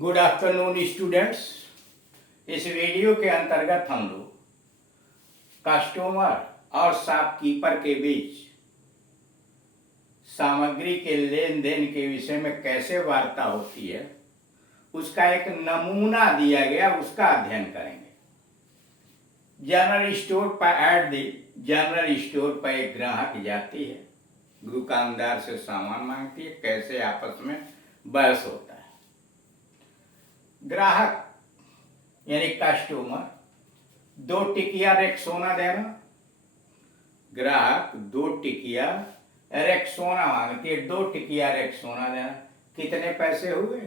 Good afternoon students. इस video के अंतर्गत हम लोग कस्टमर और शॉपकीपर के बीच सामग्री के लेन देन के विषय में कैसे वार्ता होती है उसका एक नमूना दिया गया, उसका अध्ययन करेंगे। जनरल स्टोर पर जनरल स्टोर पर एक ग्राहक जाती है, दुकानदार से सामान मांगती है, कैसे आपस में बहस होता है। ग्राहक यानी कस्टमर 2 टिकिया रेक्सोना देना, ग्राहक 2 टिकिया रेक्सोना मांगती है, 2 टिकिया रेक्सोना देना। कितने पैसे हुए?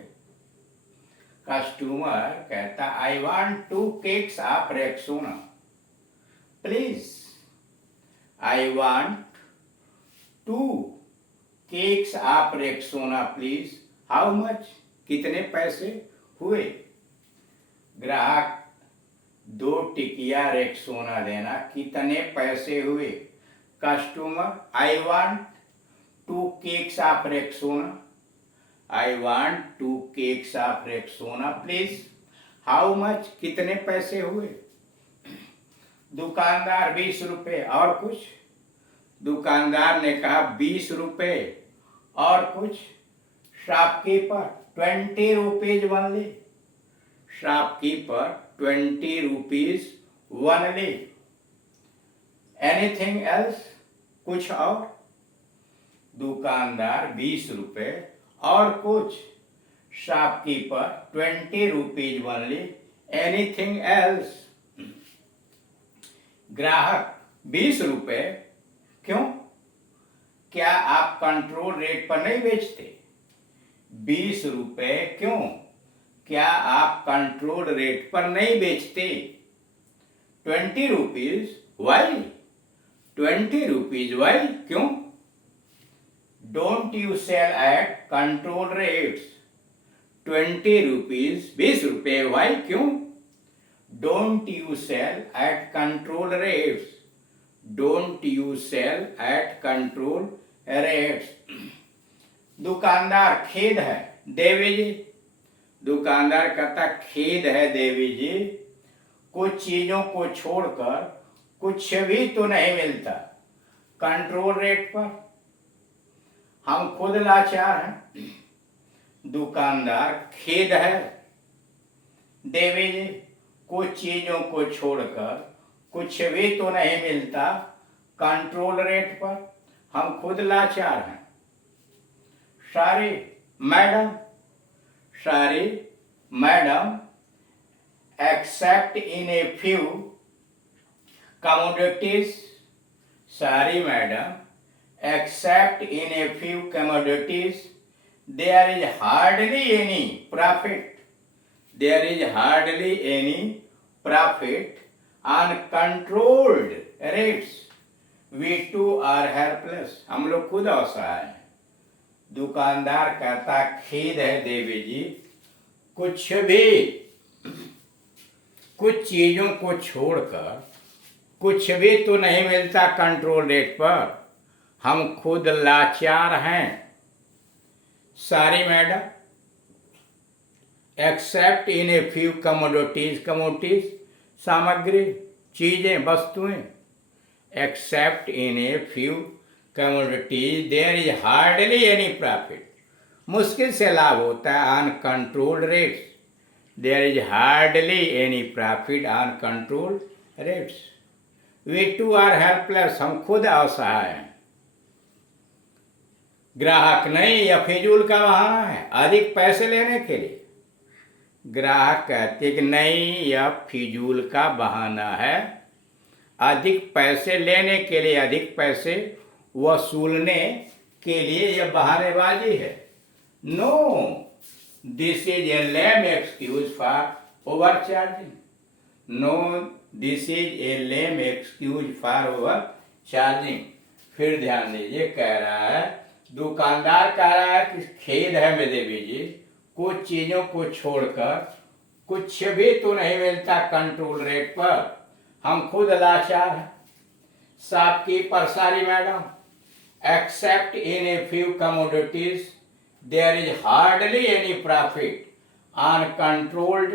कस्टमर कहता I want 2 cakes of Rexona please. I want 2 cakes of Rexona please. How much? कितने पैसे हुए? ग्राहक 2 टिकिया रेक्सोना देना, कितने पैसे हुए? Customer I want 2 cakes of Rexona. I want 2 cakes of Rexona please. How much? कितने पैसे हुए? दुकानदार 20 रुपए और कुछ? दुकानदार ने कहा 20 रुपए और कुछ। Shopkeeper 20 rupees only. Shopkeeper 20 rupees only. Anything else? कुछ और? दुकानदार 20 रुपए और कुछ। Shopkeeper 20 rupees only. Anything else? ग्राहक 20 रुपए क्यों? क्या आप कंट्रोल रेट पर नहीं बेचते? 20 रुपए क्यों? क्या आप कंट्रोल रेट पर नहीं बेचते? 20 रुपीज वाई? 20 rupees why? क्यों? Don't you sell at control rates? 20 rupees 20 रुपए वाई? क्यों? Don't you sell at control rates? Don't you sell at control rates? दुकानदार खेद है देवी जी। दुकानदार कहता खेद है देवी जी, कुछ चीजों को छोड़कर कुछ भी तो नहीं मिलता कंट्रोल रेट पर, हम खुद लाचार हैं। दुकानदार खेद है देवी जी, कुछ चीजों को छोड़कर कुछ भी तो नहीं मिलता कंट्रोल रेट पर, हम खुद लाचार हैं। सारी मैडम, सारी madam, except in a few commodities. सारी madam, except in a few commodities there is hardly any profit. There is hardly any profit on controlled rates. We too are helpless. हम लोग खुद असहाय हैं। दुकानदार कहता खेद है देवी जी, कुछ भी, कुछ चीजों को छोड़कर कुछ भी तो नहीं मिलता कंट्रोल रेट पर, हम खुद लाचार हैं। Sorry madam, except in a few commodities. Commodities सामग्री, चीजें, वस्तुएं। Except in a few commodities there is hardly any profit. मुश्किल से लाभ होता है on controlled rates. There is hardly any profit on controlled rates. We too are helpless, हम खुद असहाय हैं। ग्राहक नहीं, यह फिजूल का बहाना है अधिक पैसे लेने के लिए। ग्राहक कहते कि नहीं, यह फिजूल का बहाना है अधिक पैसे लेने के लिए, अधिक पैसे वसूलने के लिए यह बहानेबाजी है। No, this is a lame excuse for over charging. No, this is a lame excuse for over charging. फिर ध्यान दीजिए, कह रहा है, दुकानदार कह रहा है कि खेद है मेरे देवी जी, कुछ चीजों को छोड़कर कुछ भी तो नहीं मिलता कंट्रोल रेट पर, हम खुद लाचार हैं। Shopkeeper, sorry madam, except in a few commodities there is hardly any profit uncontrolled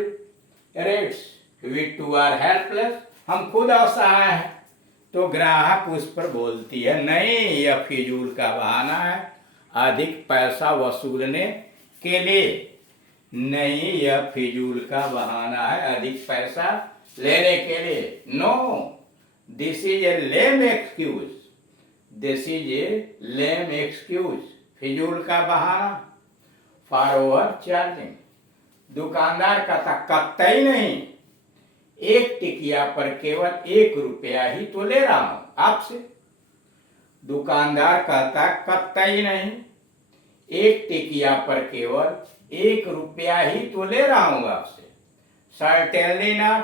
rates, we too are helpless, हम खुद असहाय हैं। तो ग्राहक उस पर बोलती है नहीं यह फिजूल का बहाना है अधिक पैसा वसूलने के लिए, नहीं यह फिजूल का बहाना है अधिक पैसा लेने के लिए। No, this is a lame excuse, this is a lame excuse, फिजूल का बहाना फॉर ओवर चार्जिंग। दुकानदार कहता कतई नहीं, एक टिकिया पर केवल 1 रुपया ही तो ले रहा हूं आपसे। दुकानदार कहता कतई नहीं, एक टिकिया पर केवल 1 रुपया ही तो ले रहा हूं आपसे। Certainly not,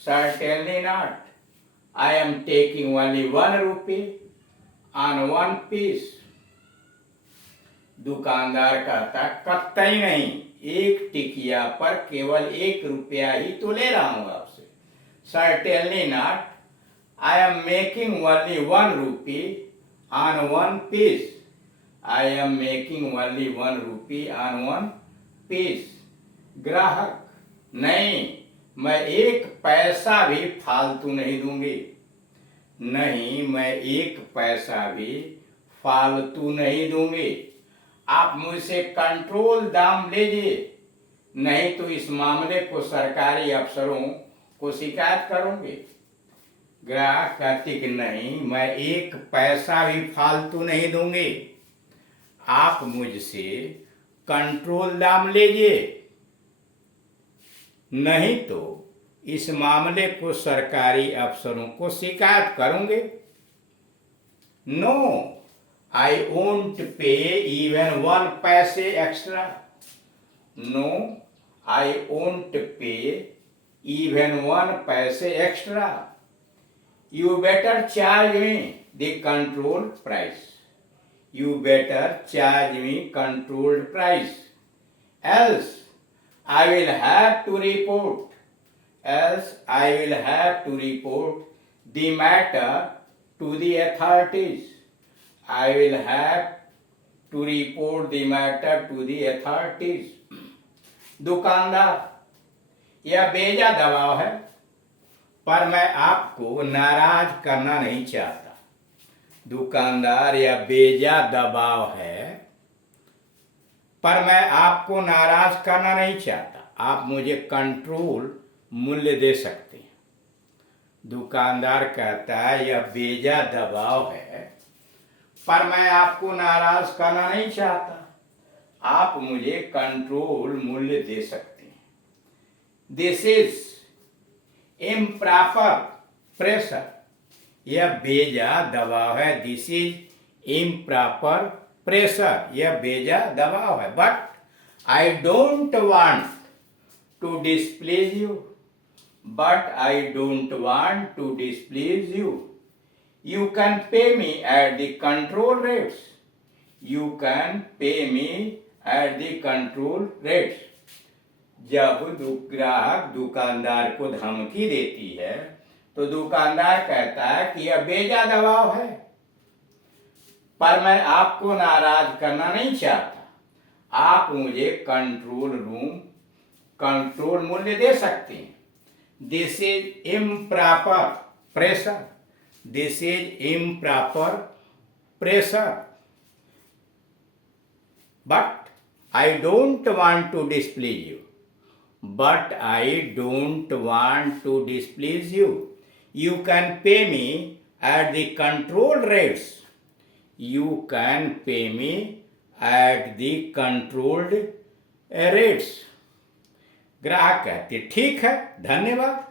certainly not, I am taking only 1 rupee on 1 piece. दुकानदार कहता कतई नहीं, एक टिकिया पर केवल 1 रुपया ही तो ले रहा हूं आपसे। Certainly not, I am making only 1 rupee on 1 piece, I am making only 1 rupee on 1 piece. ग्राहक नहीं, मैं 1 पैसा भी फालतू नहीं दूंगी, नहीं मैं 1 पैसा भी फालतू नहीं दूंगी। आप मुझसे कंट्रोल दाम लीजिए, नहीं तो इस मामले को सरकारी अफसरों को शिकायत करूंगी। ग्राहक कहती कि नहीं मैं 1 पैसा भी फालतू नहीं दूंगी, आप मुझसे कंट्रोल दाम लीजिए, नहीं तो इस मामले को सरकारी अफसरों को शिकायत करूंगे। No, I won't pay even 1 पैसे extra. No, I won't pay even 1 पैसे extra. You better charge me the controlled price. You better charge me controlled price. Else I will have to report. Else I will have to report the matter to the authorities. I will have to report the matter to the authorities. दुकानदार, यह बेजा दबाव है, पर मैं आपको नाराज करना नहीं चाहता। दुकानदार, यह बेजा दबाव है, पर मैं आपको नाराज करना नहीं चाहता। आप मुझे कंट्रोल मूल्य दे सकते हैं। दुकानदार कहता है यह बेजा दबाव है, पर मैं आपको नाराज करना नहीं चाहता। आप मुझे कंट्रोल मूल्य दे सकते हैं। दिस इज इम्प्रॉपर प्रेशर, यह बेजा दबाव है। दिस इज इम्प्रॉपर प्रेशर, यह बेजा दबाव है। But I don't want to displease you, but I don't want to displease you. You can pay me at the control rates. You can pay me at the control rates. जब ग्राहक दुकानदार को धमकी देती है तो दुकानदार कहता है कि यह बेजा दबाव है, पर मैं आपको नाराज करना नहीं चाहता। आप मुझे कंट्रोल मूल्य दे सकते हैं। This is improper pressure, this is improper pressure, but I don't want to displease you, but I don't want to displease you. You can pay me at the control rates, you can pay me at the controlled rates. ग्राहक कहते ठीक है, धन्यवाद,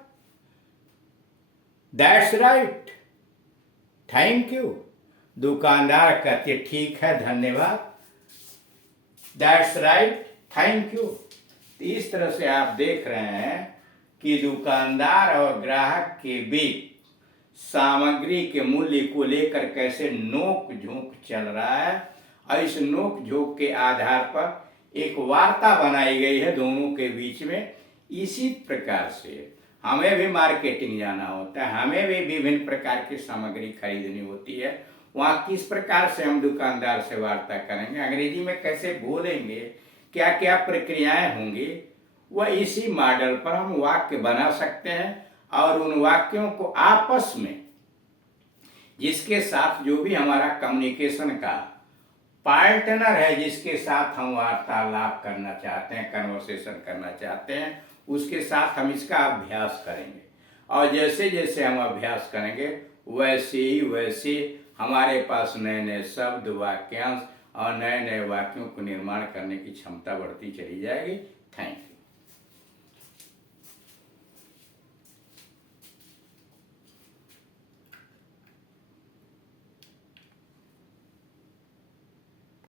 that's right, thank you. दुकानदार कहते ठीक है, धन्यवाद, दैट्स राइट, थैंक यू। इस तरह से आप देख रहे हैं कि दुकानदार और ग्राहक के बीच सामग्री के मूल्य को लेकर कैसे नोक झोंक चल रहा है, और इस नोक झोंक के आधार पर एक वार्ता बनाई गई है दोनों के बीच में। इसी प्रकार से हमें भी मार्केटिंग जाना होता है, हमें भी विभिन्न प्रकार की सामग्री खरीदनी होती है। वहाँ किस प्रकार से हम दुकानदार से वार्ता करेंगे, अंग्रेजी में कैसे बोलेंगे, क्या क्या प्रक्रियाएं होंगी, वह इसी मॉडल पर हम वाक्य बना सकते हैं और उन वाक्यों को आपस में जिसके साथ जो भी हमारा कम्युनिकेशन का पार्टनर है, जिसके साथ हम वार्तालाप करना चाहते हैं, कन्वर्सेशन करना चाहते हैं, उसके साथ हम इसका अभ्यास करेंगे। और जैसे जैसे हम अभ्यास करेंगे वैसे ही वैसे हमारे पास नए नए शब्द, वाक्यांश और नए नए वाक्यों को निर्माण करने की क्षमता बढ़ती चली जाएगी। Thank you.